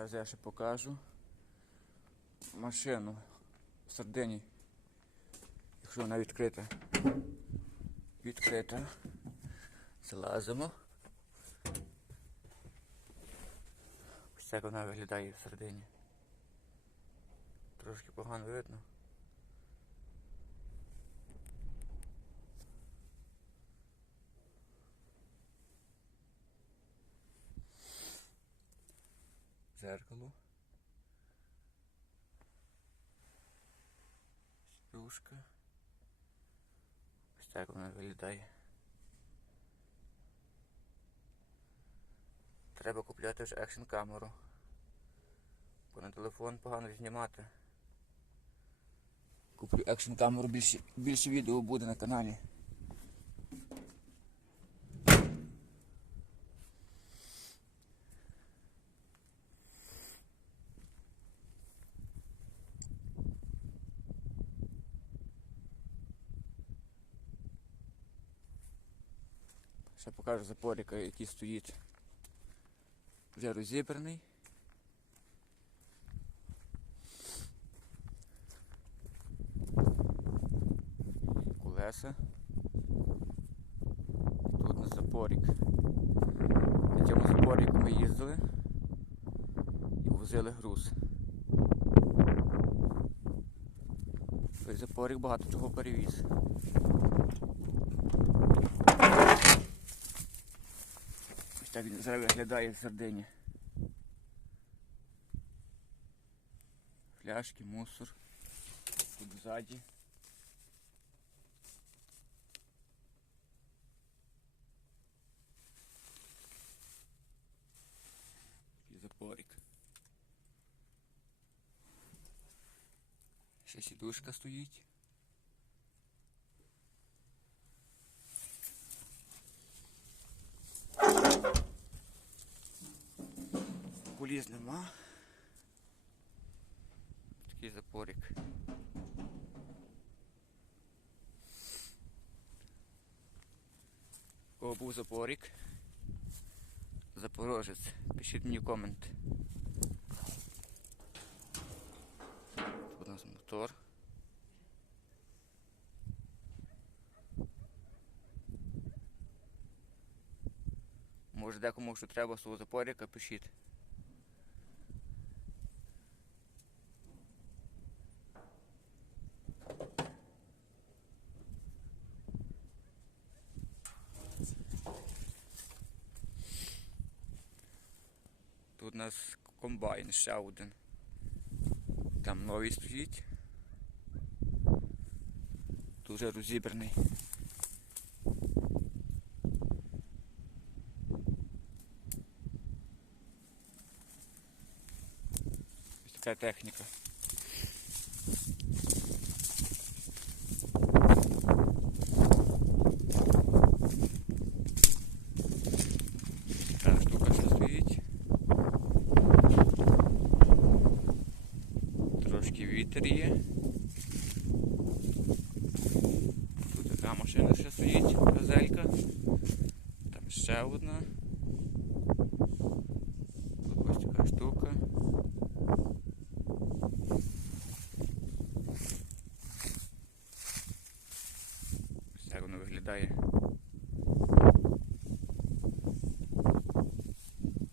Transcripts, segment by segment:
Зараз я ще покажу машину в середині. Якщо вона відкрита. Відкрита. Залазимо. Ось так вона виглядає в середині. Трошки погано видно. Зеркало. Стружка. Ось так вона виглядає. Треба купляти ж екшн камеру. Бо на телефон погано знімати. Куплю екшн камеру, більше, більше відео буде на каналі. Ще покажу запоріка, який стоїть. Вже розібраний. Колеса. Тут на запорік. На цьому запоріку ми їздили і возили груз. Той запорік багато чого перевіз. Ось так він зараз виглядає в середині. Фляшки, мусор. Тут ззаді. Такий запорік. Ще сідушка стоїть. Куліз нема. Такий запорік. Кого був запорік? Запорожець. Пишіть мені комент. Тут у нас мотор. Може декому що треба свого запоріка, пишіть. Нас комбайн ще один. Там новий стоїть. Дуже розібраний. Ось така техніка. Така штука ще стоїть. Трошки є. Тут така машина ще стоїть, газелька. Там ще одна. Тут ось така штука. Ось воно виглядає.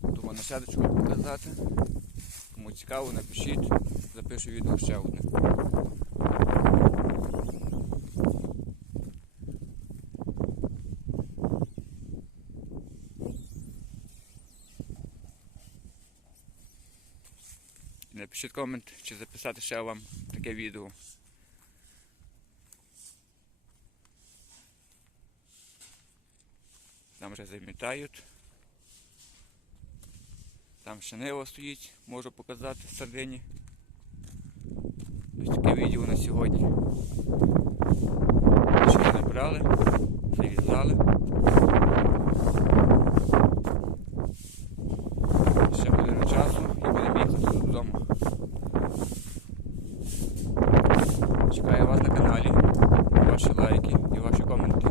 Думаю, на сядочку показати. Кому цікаво, напишіть, запишу відео ще одне. Напишіть комент, чи записати ще вам таке відео. Там вже замітають. Там ще Нива стоїть, можу показати в сардині. Ось таке відео на сьогодні. Що набрали, зав'язали. Ще годину часу і будемо їхати додому. Чекаю вас на каналі, ваші лайки і ваші коменти.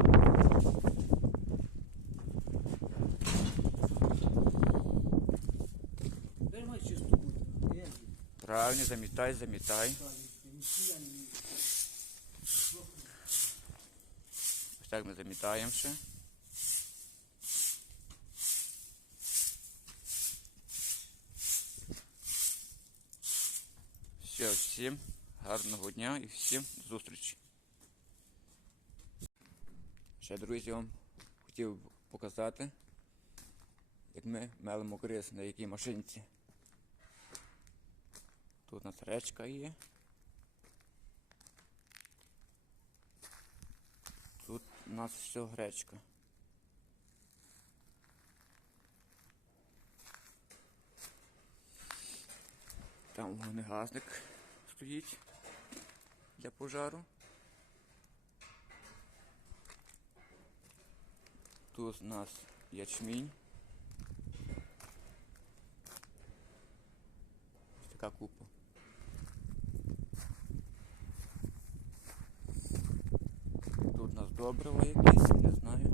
Буде. Правильно, замітай, замітай. Ось так ми замітаємо ще. Все, всім гарного дня і всім зустрічі. Ще, друзі, вам хотів показати, як ми мелимо гриз на якій машинці. Тут у нас речка є. Тут у нас все гречка. Там вогнегасник стоїть для пожару. Тут у нас ячмінь. Ось така купа. Тут у нас добриво якесь, не знаю.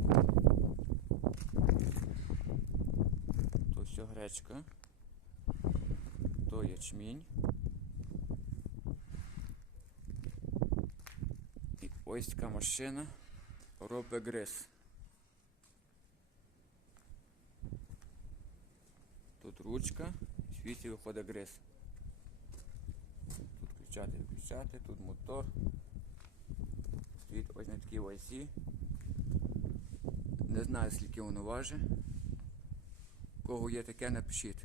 Тут все гречка. То ячмінь. І ось така машина робить гриз. Тут ручка, звідси виходить гриз. Тут включати, виключати, тут мотор. Стоїть ось на такій осі. Не знаю скільки воно важить. Кого є таке, напишіть.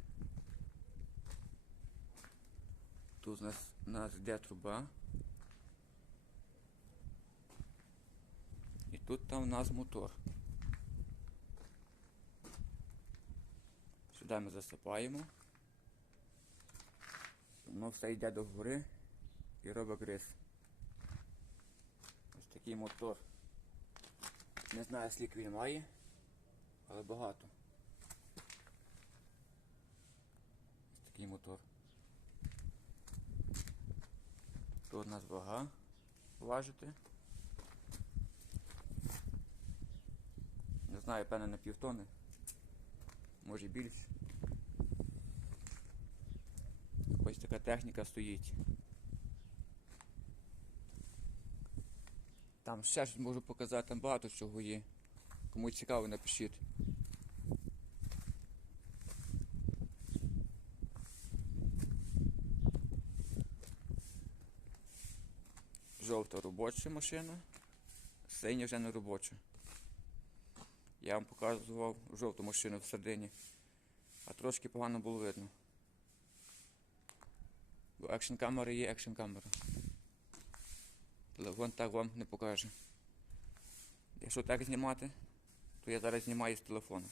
Тут у нас, у нас йде труба. І тут там у нас мотор. Сюди ми засипаємо. Воно все йде до гори і робить гриз. Такий мотор. Не знаю скільки він має, але багато. Ось такий мотор. Тут у нас вага важити. Не знаю, певне на півтони. Може більше. Ось така техніка стоїть. Там ще щось можу показати, там багато чого є. Кому цікаво, напишіть. Жовта робоча машина, синя вже не робоча. Я вам показував жовту машину всередині, а трошки погано було видно. Бо екшн камера є екшн камера. Телефон так вам не покаже. Якщо так знімати, то я зараз знімаю з телефону.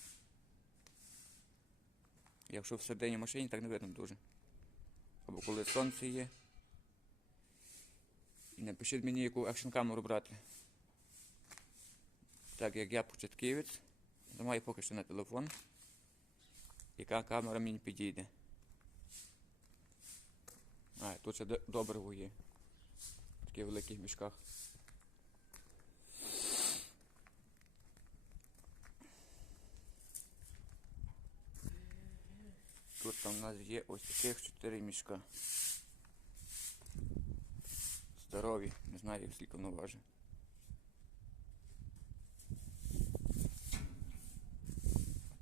Якщо всередині машині, так не видно дуже. Або коли сонце є. І напишіть мені, яку екшн камеру брати. Так як я початківець, знімаю поки що на телефон. Яка камера мені підійде. А, тут ще добриво є. В великих мішках. Тут там у нас є ось таких 4 мішка. Здорові, не знаю скільки воно важить.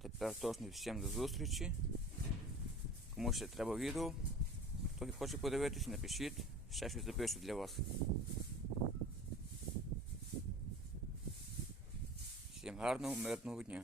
Тепер точно всім до зустрічі. Кому ще треба відео, хто хоче подивитися, напишіть, ще щось запишу для вас. Всім гарного, мирного дня.